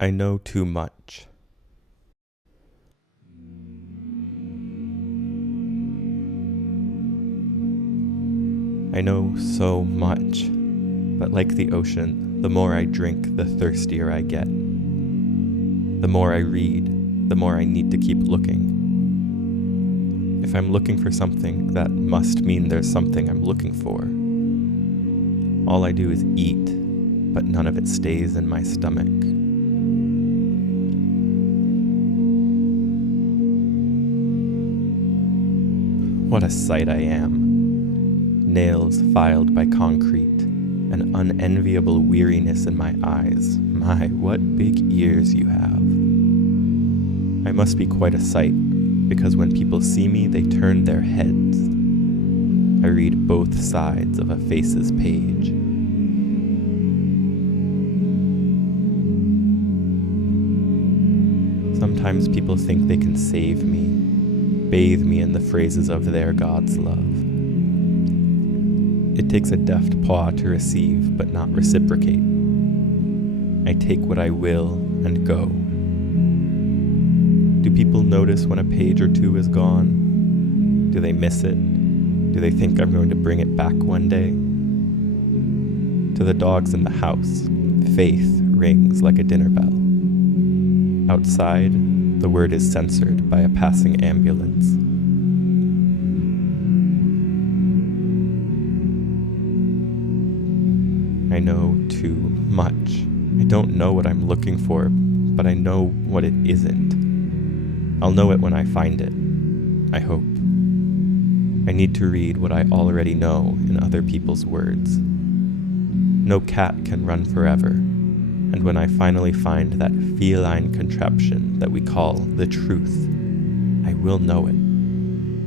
I know too much. I know so much, but like the ocean, the more I drink, the thirstier I get. The more I read, the more I need to keep looking. If I'm looking for something, that must mean there's something I'm looking for. All I do is eat, but none of it stays in my stomach. What a sight I am. Nails filed by concrete, an unenviable weariness in my eyes. My, what big ears you have. I must be quite a sight, because when people see me, they turn their heads. I read both sides of a face's page. Sometimes people think they can save me, bathe me in the phrases of their God's love. It takes a deft paw to receive, but not reciprocate. I take what I will and go. Do people notice when a page or two is gone? Do they miss it? Do they think I'm going to bring it back one day? To the dogs in the house, faith rings like a dinner bell. Outside, the word is censored by a passing ambulance. I know too much. I don't know what I'm looking for, but I know what it isn't. I'll know it when I find it, I hope. I need to read what I already know in other people's words. No cat can run forever, and when I finally find that feline contraption that we call the truth, I will know it,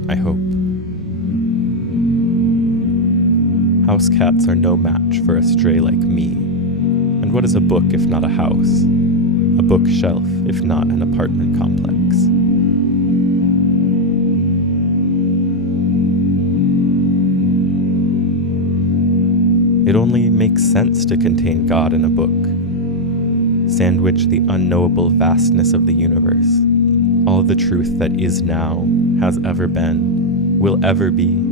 I hope. House cats are no match for a stray like me. And what is a book if not a house? A bookshelf if not an apartment complex? It only makes sense to contain God in a book. Sandwich the unknowable vastness of the universe, all the truth that is now, has ever been, will ever be.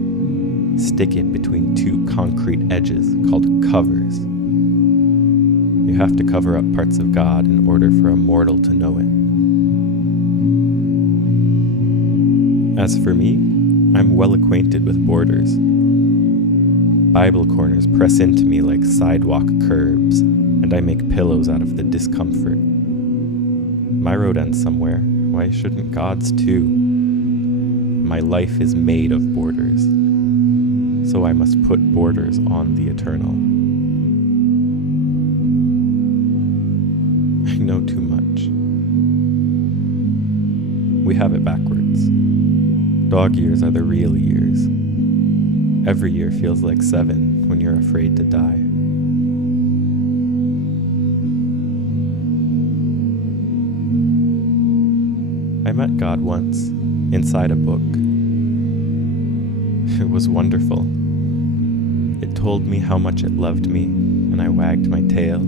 Stick it between two concrete edges called covers. You have to cover up parts of God in order for a mortal to know it. As for me, I'm well acquainted with borders. Bible corners press into me like sidewalk curbs, and I make pillows out of the discomfort. My road ends somewhere. Why shouldn't God's too? My life is made of borders, so I must put borders on the eternal. I know too much. We have it backwards. Dog years are the real years. Every year feels like 7 when you're afraid to die. I met God once, inside a book. It was wonderful. It told me how much it loved me, and I wagged my tail.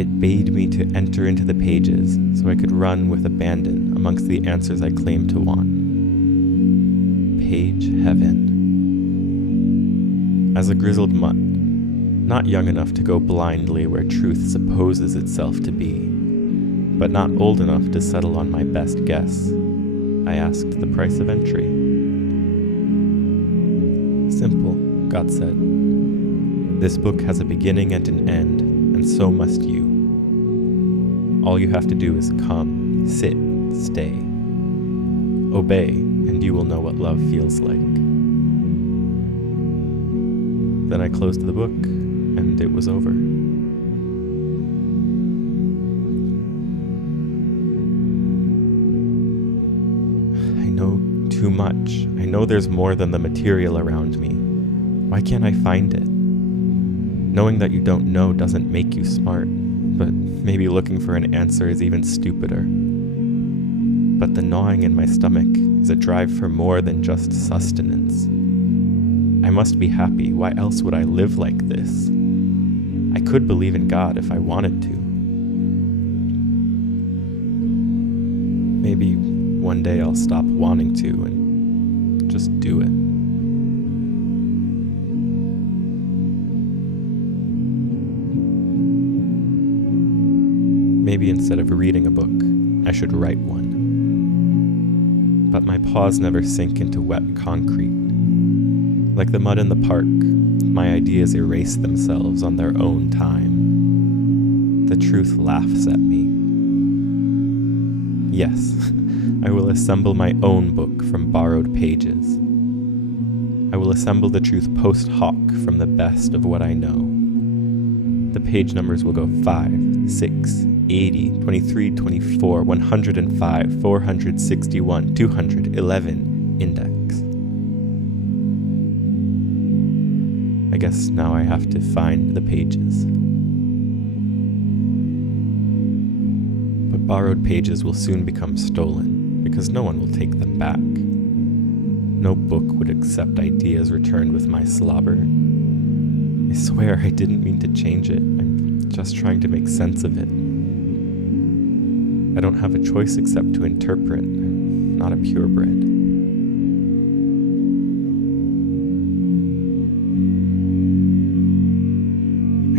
It bade me to enter into the pages so I could run with abandon amongst the answers I claimed to want. Page heaven. As a grizzled mutt, not young enough to go blindly where truth supposes itself to be, but not old enough to settle on my best guess, I asked the price of entry. Simple, God said. This book has a beginning and an end, and so must you. All you have to do is come, sit, stay. Obey, and you will know what love feels like. Then I closed the book, and it was over. I know too much. I know there's more than the material around me. Why can't I find it? Knowing that you don't know doesn't make you smart, but maybe looking for an answer is even stupider. But the gnawing in my stomach is a drive for more than just sustenance. I must be happy. Why else would I live like this? I could believe in God if I wanted to. Maybe one day I'll stop wanting to and just do it. Maybe instead of reading a book, I should write one. But my paws never sink into wet concrete. Like the mud in the park, my ideas erase themselves on their own time. The truth laughs at me. Yes, I will assemble my own book from borrowed pages. I will assemble the truth post hoc from the best of what I know. The page numbers will go 5, 6, 80, 23, 24, 105, 461, 211, index. I guess now I have to find the pages. But borrowed pages will soon become stolen, because no one will take them back. No book would accept ideas returned with my slobber. I swear I didn't mean to change it. I'm just trying to make sense of it. I don't have a choice except to interpret. I'm not a purebred.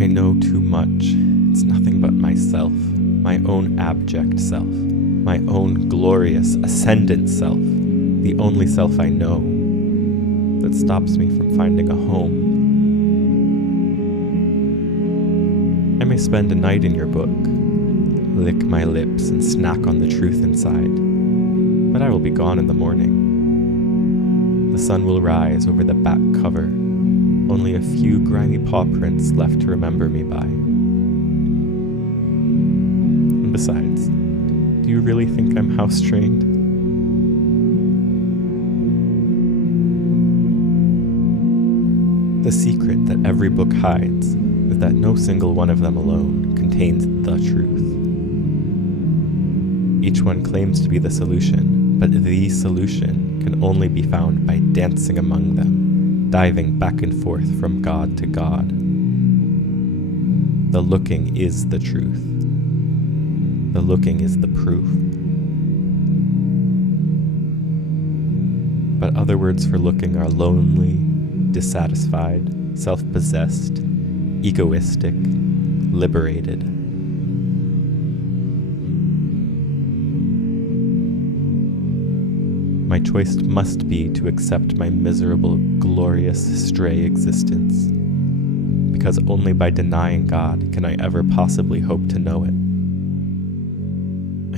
I know too much. It's nothing but myself, my own abject self, my own glorious, ascendant self, the only self I know that stops me from finding a home. I may spend a night in your book, lick my lips and snack on the truth inside, but I will be gone in the morning. The sun will rise over the back cover, only a few grimy paw prints left to remember me by. And besides, do you really think I'm house-trained? The secret that every book hides is that no single one of them alone contains the truth. Each one claims to be the solution, but the solution can only be found by dancing among them, diving back and forth from God to God. The looking is the truth. The looking is the proof. But other words for looking are lonely, dissatisfied, self-possessed, egoistic, liberated. My choice must be to accept my miserable, glorious, stray existence, because only by denying God can I ever possibly hope to know it.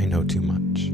I know too much.